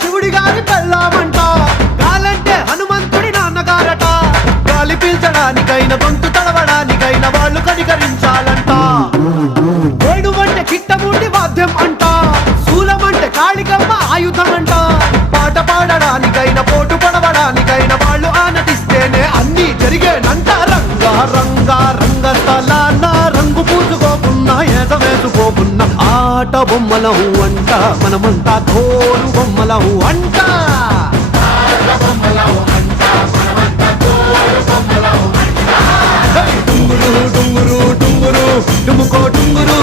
శివుడి గారి పెళ్ళామంట, గాలంటే హనుమంతుడి నాన్నగారట. గాలి పీల్చడానికైన గొంతు తడవడానికైన వాళ్ళు కనికరించాలంట. వేణువంటే కిట్టముండి వాద్యం అంట, శూలమంటే కాళికమ్మ ఆయుధమంట. పాట పాడడానికైన పోటు పడవడానికైన వాళ్ళు ఆనతిస్తేనే అన్నీ జరిగేనంట. రంగా రంగా రంగస్థలాన రంగు పూసుకోకున్నా ఏస వేసుకోకున్నా ఆట బొమ్మలహు అంట, మనమంతా తోలు బొమ్మలహు అంట. డుంగురు డుంగురు డుంగురు డుముకో డుంగురు